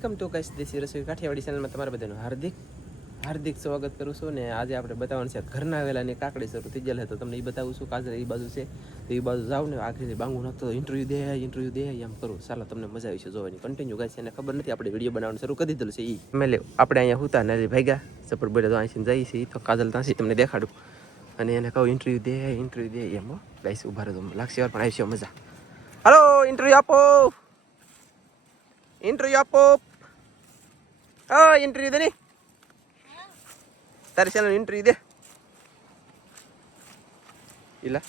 Welcome to Kutch દેશી રસોઈ કાઠિયાવાડી ચેનલમાં તમારા બધાનું હાર્દિક સ્વાગત કરું છું. ને આજે આપણે બતાવવાનું છે ઘરના વેલાની કાકડી શરૂ થઈ ગયેલા, તો તમને એ બતાવું છું. કાજર એ બાજુ છે તો એ બાજુ જાવ ને આખી બાંગું નાખતો ઇન્ટરવ્યૂ દે એમ કરું. ચાલો તમને મજા આવી છે જોવાની. કન્ટિન્યુ ગાઈસ, એને ખબર નથી આપણે વિડીયો બનાવવાનું શરૂ કરી દીધેલું છે. મેં આપણે અહીંયા હુતા ને ભાગ્યા સપોર બોલે તો અહીંથી જઈએ છીએ તો કાજલ ત્યાંથી તમને દેખાડું અને એને કહું ઇન્ટરવ્યૂ દે એમ. ગાઈસ ઉભા રહો, લાગશે વાર પણ આવી છે મજા. હલો, ઇન્ટરવ્યૂ આપો. હા, ઇન્ટરવ્યૂ દે ને તારી ચેનલ ઇન્ટરવ્યૂ દે. ઇલા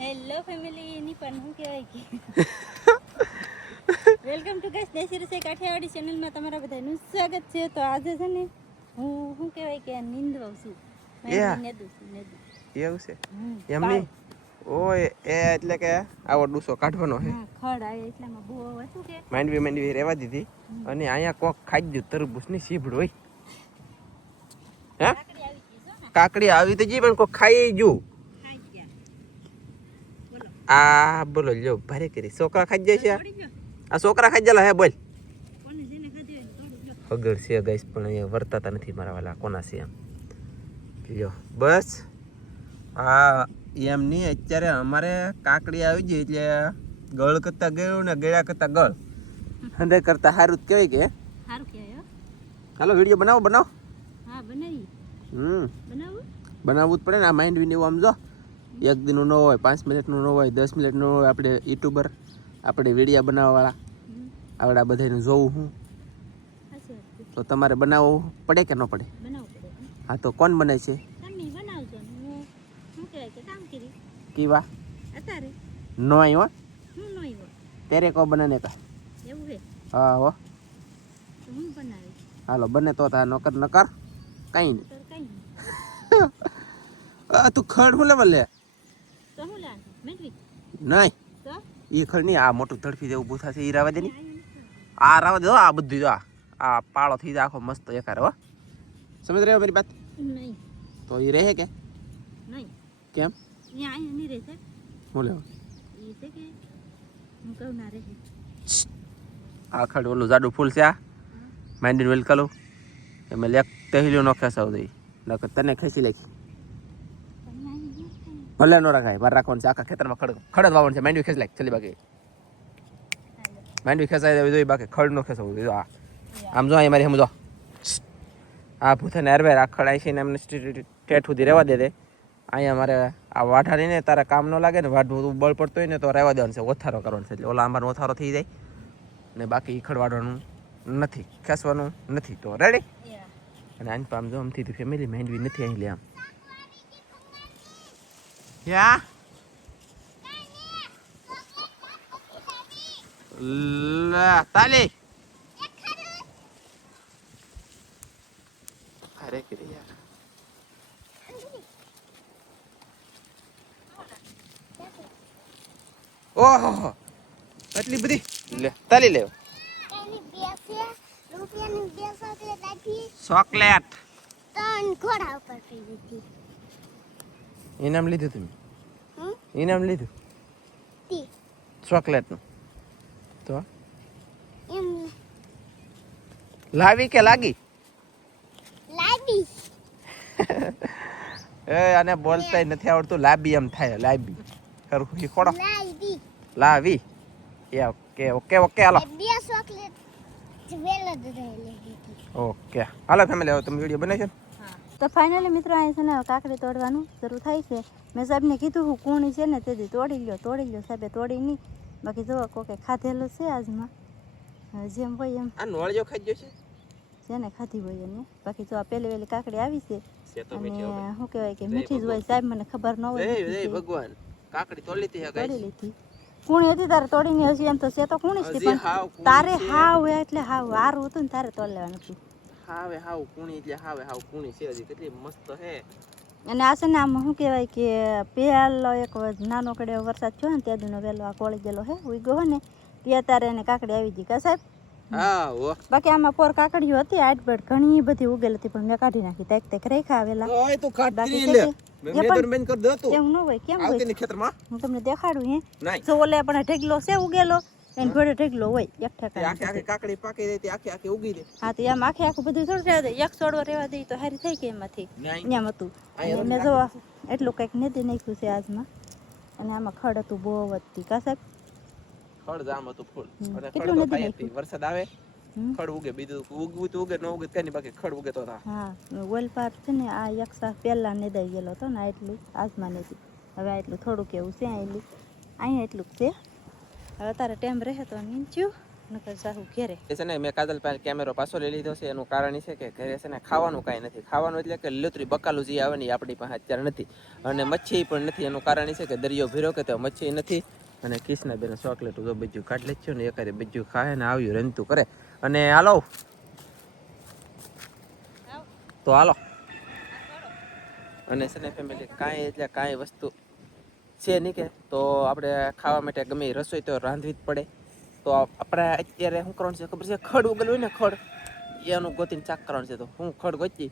હેલો ફેમિલી, એની પણ હું કહેવાય કે વેલકમ ટુ ગાઈસ દેશી રસોઈ કાઠિયાવાડી ચેનલમાં તમારા બધાનું સ્વાગત છે. તો આજે છે ને હું શું કહેવાય કે નીંદવા છું. એવું છે એમ નહીં? ઓય એ એટલે કે આવો ડૂસો કાઢવાનો છે. ખડ આવે એટલામાં બહુ હતું કે માંડવી રહેવા દીધી અને અહીંયા કોક ખાઈ ગયું તરબૂચની સીભડ હોય. હે કાકડી આવી તો જી પણ કોક ખાઈ ગયું. આ બોલો લ્યો ભારે કરી છોકરા ખાઈ જાય છે. આ છોકરા ખાઈ ગયેલા હે બોલ. ખબર છે ગાઈસ પણ અહીંયા વર્તાતા નથી મારા વાલા કોના છે એમ. લ્યો બસ હા એમ નહીં. અત્યારે અમારે કાકડી આવી ગઈ એટલે ગળ કરતા ગળ્યું ને ગળ્યા કરતા ગળ હંડે કરતા સારું જ કહેવાય કે સારું કહેવાય. હાલો વિડીયો બનાવો. હા બનાવી. બનાવવું જ પડે ને. આ માઇન્ડ વિને એવું આમ જો એક દિનનું ન હોય, 5 મિનિટનું ન હોય, 10 મિનિટનું ન હોય. આપણે યુટ્યુબર, આપણે વિડીયો બનાવવાવાળા આવડા બધાનું જોવું હું તો તમારે બનાવવું પડે કે ન પડે? હા તો કોણ બને છે? કીવા નો આવ્યો તેરે કો બનાને કા. હા હો હાલો બને તો તા નકર કઈ નહીં. તું ખડ હું લેવલ લે નહીં ઈ ખડ નહીં. આ મોટું તડફી જેવું પૂછા છે ઈ રાવા દે ની. આ રાવા દે. આ બધું જો આ પાળો થઈ જાય આખો મસ્ત એકાર. હો સમજ રહ્યો મારી વાત? નહીં તો ઈ રહે કે નહીં? કેમ નહીં રહેશે. હું લેવા એ છે કે હું કહું ના રહે. આ ખડ ઓલું જાડું ફૂલ છે. આ માંડીને વેલ કલો એમાં લેક તહેલીઓ નો ખેસાવ દઈ નકર તને ખેંચી લેખી. ભલે નો રાખાય, મારે રાખવાનું છે. આખા ખેતરમાં ખડ વાવવાનું છે. માંડવી ખેંચ લાગ ચલી બાકી માંડવી ખેંચાઈ દેવી જોઈએ, બાકી ખડ નો ખેંચવું જોઈએ. આમ જો અહીં મારી સમજો આ ભૂથાને હરવે આ ખડ આઈ છે ને એમને ટેઠ સુધી રહેવા દે. અહીંયા મારે આ વાઢા ને તારા કામ ન લાગે ને, વાઢવું બળ પડતો હોય ને તો રહેવા દેવાનું છે. ઓથારો કરવાનો છે એટલે ઓલા આંબાનો ઓથારો થઈ જાય ને બાકી ખડ વાઢવાનું નથી, ખેંચવાનું નથી. તો રેડી. અને આને આમ જો આમથી તો ફેમિલી માંડવી નથી અહીં લે આમ યા લા તાલી અરે કે યાર ઓહો એટલી બધી લે તાલી લેવ ચોકલેટ ઇનામ લીધું તમે? ઇનામ લીધું ચોકલેટનું? તો લાવી કે લાગી? એ આને બોલતા નથી આવડતું. લાબી એમ થાય. લાબી ખરું ખોડો લાવી. ઓકે હાલો ઓકે હાલો ફેમિલી હવે તમે વિડીયો બનાવી છે. તો ફાઇનલી મિત્રો અહીં છે ને કાકડી તોડવાનું શરૂ થાય છે. મેં સાહેબને કીધું હું કૂણી છે ને તેથી તોડી લ્યો. સાહેબે તોડી નહીં. બાકી જો કોકે ખાધેલું છે આજમાં જેમ હોય એમ. આ નોળિયો ખાઈ ગયો છે જેને ખાધી હોય એને. બાકી જો આ પહેલી વહેલી કાકડી આવી છે અને શું કહેવાય કે મીઠી જ હોય. સાહેબ મને ખબર ન હોય. ભગવાન કાકડી તોડી લીધી. કૂણી હતી તારે તોડીને હજી એમ તો છે તો કૂણી જ હતી પણ તારે હાવ એટલે હાવ હારું હતું ને તારે તોડ લેવાનું હતું. હાવ કૂણી એટલે હાવ કૂણી છે. હજી કેટલી મસ્ત છે. અને આ છે ને આમ શું કહેવાય કે પહેલો એક નાનો કડે વરસાદ થયો ને ત્યાં દીનો વહેલો આ કોળી ગયેલો હે ઉગ્યો હોય ને ત્યાં તારે એને કાકડી આવી ગઈ કા સાહેબ? બાકી આમાં પોર કાકડીઓ હતી આડબડ ઘણી બધી ઉગેલ હતી પણ મેં કાઢી નાખી. તેક રેખા આવેલા એવું ન હોય. કેમ હોય હું તમને દેખાડું. હે જો ઓલે પણ ઢેગલો છે ઉગેલો એને ઘોડે ઢગલો હોય એક તે ઠેકાણે આખી આખી કાકડી પાકી જાય તે આખી આખી ઉગી જાય. હા તો એમ આખે આખું બધું થોડું રહેવા દે એક છોડવો રહેવા દે તો હારી થઈ ગઈ એમાંથી ન્યાય. એમ હતું અહીંયા અને મેં જો એટલું કંઈક નથી નાખ્યું છે આજમાં અને આમાં ખડ હતું બહુ વધતી કા સાહેબ ખડ જામ હતું ફૂલ અને કેટલું ખડ તો નથી થાય જ નાખ્યું? નહીં. વરસાદ આવે હમ. ખડ ઉગે, બીજું ઉગવું તો ઉગે, ન ઉગે તો કઈ નહીં, બાકી ખડ ઉગે તો થાય. હા ઓલપાર છે ને આ એક સાફ પહેલાં નેદાઈ ગયેલો હતો ને આ એટલું આજમાં નથી હવે આ એટલું થોડુંક એવું છે આટલું અહીંયા એટલું જ છે હવે તારે ટાઈમ રહે તો નીચું નકર જાહું ઘેરે એ છે ને મેં કાજલ પાસે કેમેરો પાછો લઈ લીધો છે. એનું કારણ એ છે કે ઘરે છે ને ખાવાનું કાંઈ નથી. ખાવાનું એટલે કે લીલોતરી બકાલું જે આવે ને એ આપણી પાસે અત્યારે નથી, અને મચ્છી પણ નથી. એનું કારણ એ છે કે દરિયો ભીરો કે તો મચ્છી નથી. અને કિસના બેને ચોકલેટ જો બીજું કાઢ લે છે ને એકારે બીજું ખાય ને આવ્યું રમતું કરે. અને હાલો તો હાલો. અને છે ને ફેમિલી કાંઈ એટલે કાંઈ વસ્તુ છે નહીં કે તો આપણે ખાવા માટે ગમે એ રસોઈ તો રાંધવી જ પડે. તો આપણે અત્યારે શું કરવાનું છે ખબર છે? ખડ ઉગેલું હોય ને ખડ એનું ગોતીને શાક કરવાનું છે. તો હું ખડ ગોચી,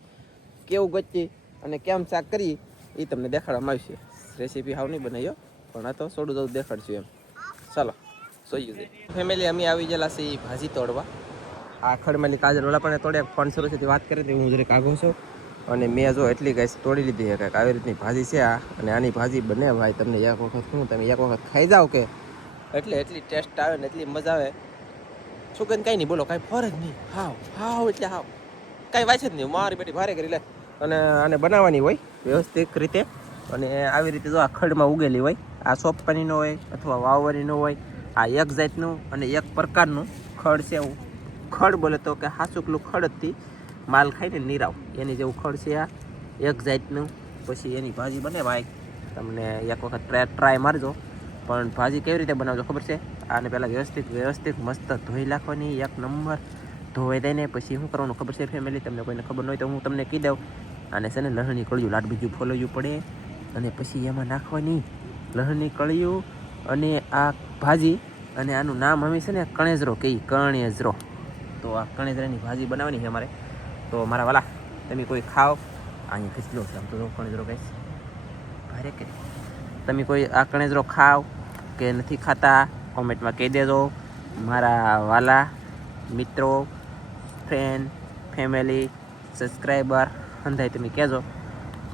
કેવું ગોચી અને કેમ શાક કરી એ તમને દેખાડવામાં આવશે. રેસીપી હાવ નહીં બનાવ્યો પણ આ તો થોડું થોડું દેખાડશું એમ. ચાલો જોયું છે ફેમિલી, અમે આવી ગયેલા છીએ ભાજી તોડવા. આ ખડમેલી કાજલ ઓલા પણ તોડે ફોન શરૂ છે વાત કરી હું જરીક આગો છું. અને મેં જો એટલી ગાય તોડી લીધી કંઈક આવી રીતની ભાજી છે આ. અને આની ભાજી બને ભાઈ તમને એક વખત શું તમે એક વખત ખાઈ જાઓ કે એટલે એટલી ટેસ્ટ આવે ને એટલી મજા આવે. શું કઈ કાંઈ નહીં બોલો, કાંઈ ફર જ નહીં. હાવ હાવ એટલે હાવ કાંઈ વાંચ જ નહીં. મારી બેટી ભારે કરી લે. અને આને બનાવવાની હોય વ્યવસ્થિત રીતે. અને આવી રીતે જો આ ખડમાં ઉગેલી હોય, આ સોપણીનો હોય અથવા વાવવારીનો હોય, આ એક જાતનું અને એક પ્રકારનું ખડ છે. એવું ખડ બોલે તો કે હાસુકલું ખડથી માલ ખાઈને નીરાવ એની જેવું ખડ છે આ એક જાતનું. પછી એની ભાજી બને ભાઈ, તમને એક વખત ટ્રાય મારજો. પણ ભાજી કેવી રીતે બનાવજો ખબર છે? આને પહેલાં વ્યવસ્થિત મસ્ત ધોઈ નાખવાની, એક નંબર ધોઈ દઈને પછી શું કરવાનું ખબર છે ફેમિલી? તમને કોઈને ખબર ન હોય તો હું તમને કહી દઉં. આને છે ને લસણની કળિયું લાટ બીજું ફોલવવું પડે અને પછી એમાં નાખવાની લસણની કળિયું અને આ ભાજી. અને આનું નામ અમે છે ને કણેજરો કહી, કણેજરો. તો આ કણેજરાની ભાજી બનાવવાની છે અમારે. તો મારા વાલા તમે કોઈ ખાઓ, અહીંયા ખીચલો છે આમ તો કણેજરો કહીશ ભારે કરી. તમે કોઈ આ કણેજરો ખાઓ કે નથી ખાતા કોમેન્ટમાં કહી દેજો. મારા વાલા મિત્રો, ફ્રેન્ડ, ફેમિલી, સબસ્ક્રાઈબર અંધાય તમે કહેજો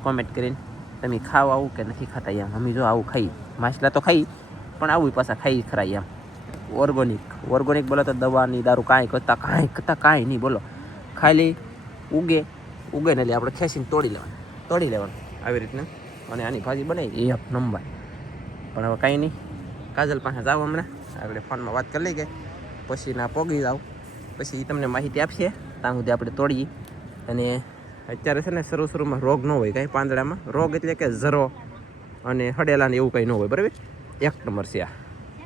કોમેન્ટ કરીને તમે ખાઓ આવું કે નથી ખાતા. એમ અમે જો આવું ખાઈ, માછલા તો ખાઈ પણ આવું પાછા ખાઈ ખરા એમ. ઓર્ગોનિક બોલો તો દવાની દારૂ કાંઈ કરતા કાંઈ નહીં બોલો. ખાલી ઉગે ને એટલે આપણે ખેંચીને તોડી લેવાનું આવી રીતના. અને આની ભાજી બનાવી એક નંબર. પણ હવે કાંઈ નહીં, કાજલ પાસે જાઓ હમણાં આપણે ફોનમાં વાત કરી લઈ ગઈ પછી ના પોગી જાઓ પછી તમને માહિતી આપશે ત્યાં સુધી આપણે તોડીએ. અને અત્યારે છે ને શરૂમાં રોગ ન હોય કાંઈ પાંદડામાં. રોગ એટલે કે ઝરો અને હડેલા ને એવું કંઈ ન હોય, બરાબર? એક નંબર છે આ.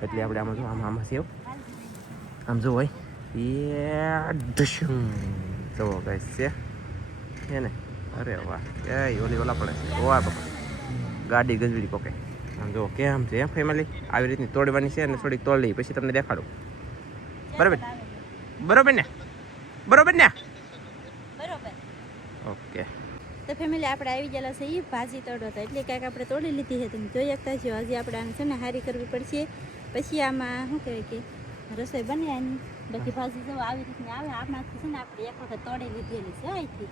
એટલે આપણે આમાં જો આમાં છે એવું આમ જો હોય એ ઢશું જવો ગાય છે ને. અરે વાહ, એ ઓલા પડે છે. વાહ બાપા, ગાડી ગંજડી પોકે. આમ જો કેમ છે એમ ફેમિલી. આવી રીતની તોડવાની છે અને થોડીક તોડ લઈ પછી તમને દેખાડું. બરાબર ને? બરોબર ઓકે. તો ફેમિલી આપણે આવી ગયેલા છે એ ભાજી તોડવા હતા એટલે કાંઈક આપણે તોડી લીધી છે. તમે જોઈ શકતા છો. હજી આપણે આને છે ને હારી કરવી પડશે. પછી આમાં શું કહેવાય કે રસોઈ બને આની. બધી ભાજી જો આવી રીતની આવે. આમાંથી છે ને આપણે એક વખત તોડી લીધેલી છે અહીંથી.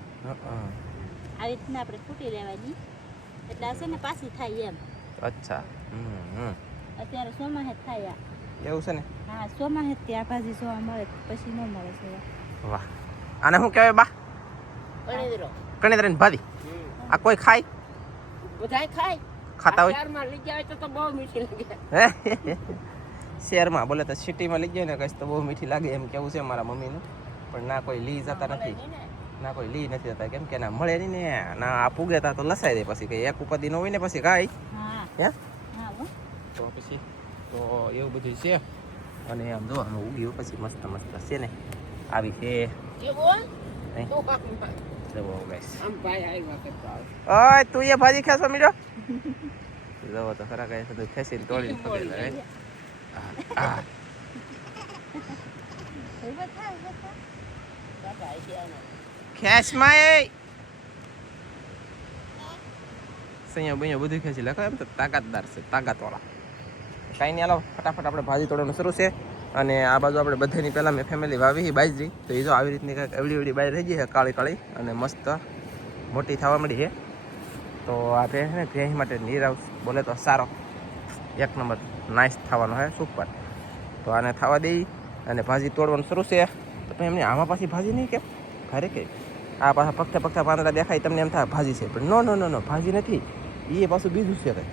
આવી રીતના આપણે ફૂટી લેવાની એટલે આ છે ને પાછી થાય એમ. અચ્છા. અત્યારે સોમાહે જ થાય આ. એવું છે ને? હા, સોમાહે જ આ ભાજી જોવા મળે, પછી ન મળે છે. વાહ, આને શું કહેવાય બા? કણેદરાની ભાજી. આ કોઈ ખાય? બધાય ખાય. ખાતા હોય? શહેરમાં લઈ જાય તો બહુ મીઠી લાગે. શહેરમાં બોલે તો સિટીમાં લઈ જાય ને કઈ તો બહુ મીઠી લાગે એમ કેવું છે મારા મમ્મીનું. પણ ના કોઈ લઈ જતા નથી, જતા કેમ કે ના મળે નહીં ને. ના આ પૂગે તા તો લસાઈ દે પછી કઈ એક ઉપાધિ ન હોય ને પછી ખાય. હે તો પછી તો એવું બધું છે. અને આમ જો આમ ઉગ્યું પછી મસ્ત છે ને આવી છે. ઓય તું એ ભાજી ખેંચો મીડો જવો તો ખરા કઈ બધું ખેંચીને તોડીને પકડી ખેંચમાં એ સૈયા બૈયા બધું ખેંચી લખો. એમ તો તાકાતદાર છે, તાકાતવાળા. કાંઈ નહીં, હાલો ફટાફટ આપણે ભાજી તોડવાનું શરૂ છે. અને આ બાજુ આપણે બધાની પહેલાં મેં ફેમિલી વાવી બાજરી, તો એ જો આવી રીતની કાંઈક એવડી બાજરી રહી ગઈ છે કાળી કાળી અને મસ્ત મોટી થવા મળી છે. તો આ ભેંસ ને ભેંસ માટે નીરાવ બોલે તો સારો એક નંબર નાઇસ થવાનો છે, સુપર. તો આને થવા દઈ અને ભાજી તોડવાનું શરૂ છે. તો પછી એમને આમાં પાછી ભાજી નહીં કેમ ખરે કે આ પાછા પગતા પગતા પાંદડા દેખાય તમને એમ થાય ભાજી છે, પણ નો ભાજી નથી, એ પાછું બીજું છે કંઈ.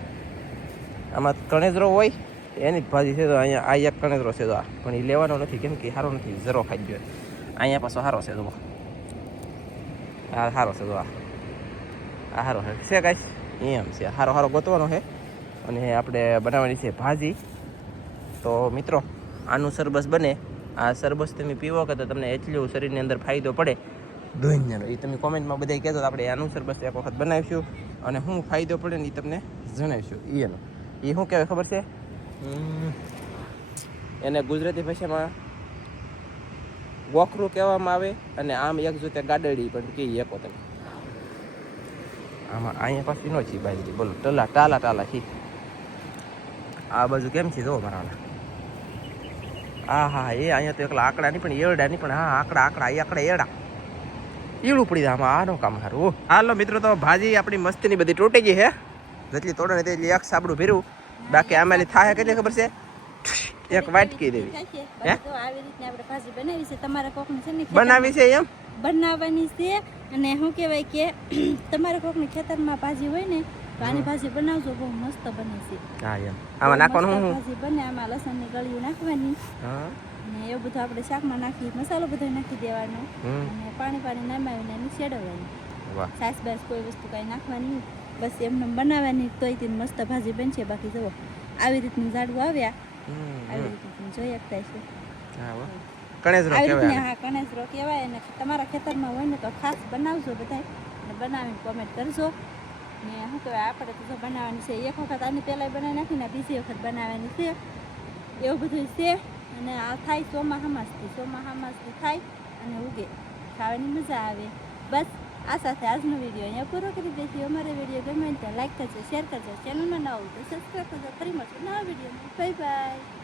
આમાં કણેજરો હોય એની જ ભાજી છે. તો અહીંયા આ એક કણેજરો છે તો આ, પણ એ લેવાનો નથી કેમ કે સારો નથી, ઝરો ખાઈ ગયો. અહીંયા પાછો સારો છે તો આ સારો છે તો આ સારો છે ગાઈસ, એમ છે સારો ગોતવાનો છે. અને આપણે બનાવવાની છે ભાજી. તો મિત્રો આનું સરબસ બને, આ સરબસ તમે પીવો કે તો તમને એટલું શરીરની અંદર ફાયદો પડે દોઈનો, એ તમે કોમેન્ટમાં બધા કહેતો તો આપણે આનું સરબસ એક વખત બનાવીશું અને શું ફાયદો પડે ને એ તમને જણાવીશું. એનો એ શું કહેવાય ખબર છે? એને ગુજરાતી ભાષામાં ગોખરું કહેવામાં આવે અને આમ એક જોતે ગાડડી પણ કહી શકો તમે. આમાં અહીંયા પાછી ન છે બાજરી, બોલો ટાલા છે. આ બાજુ કેમ છે જો મારા હા એ અહીંયા તો એકલા આંકડા નહીં પણ એરડા નહીં, પણ હા આંકડા એરડા ઈળું પડી જાય આમાં. આનું કામ સારું. હાલો મિત્રો, તો ભાજી આપણી મસ્તીની બધી તૂટી ગઈ છે. જેટલી તોડે ને તેટલી એક સાબડું ભર્યું, બાકી આમાં થાય કેટલી ખબર છે? એક વાટકી દેવી. હે તો આવી રીતની આપણે ભાજી બનાવી છે. તમારા કોકની છે ને બનાવી છે એમ બનાવવાની છે. અને શું કહેવાય કે તમારા કોકની ખેતરમાં ભાજી હોય ને તો આની ભાજી બનાવજો, બહુ મસ્ત બને છે. હા એમ આમાં નાખવાનું શું? ભાજી બને આમાં લસણની ગળીઓ નાખવાની હા અને એવું બધું આપણે શાકમાં નાખી મસાલો બધો નાખી દેવાનો અને પાણી નમાવીને એની શેડવવાની. વાહ સાસ બાસ કોઈ વસ્તુ કાંઈ નાખવાની નહીં, બસ એમને બનાવવાની. તોય તે મસ્ત ભાજી બનશે. બાકી જુઓ આવી રીતનું ઝાડવું આવ્યા, આવી રીતનું જોઈ શકતા છે. હા વાહ કણેજરો આવી રીતના કહેવાય. હા કણેજરો કહેવાય. અને તમારા ખેતરમાં હોય ને તો ખાસ બનાવજો બધાય અને બનાવીને કોમેન્ટ કરજો. ને શું કહેવાય આપણે તો જો બનાવવાની છે, એક વખત આની પહેલાં બનાવી નાખીને બીજી વખત બનાવવાની છે, એવું બધું છે. અને આ થાય ચોમાહામાંથી થાય અને ઉગે, ખાવાની મજા આવે. બસ આ સાથે આજનો વિડીયો અહીંયા પૂરો કરી દઈશું. અમારો વિડીયો ગમે તો લાઈક કરજો, શેર કરજો, ચેનલમાં નવું તો સબસ્ક્રાઈબ કરજો. ફરી મળશું નવા વિડીયોમાં. Bye bye.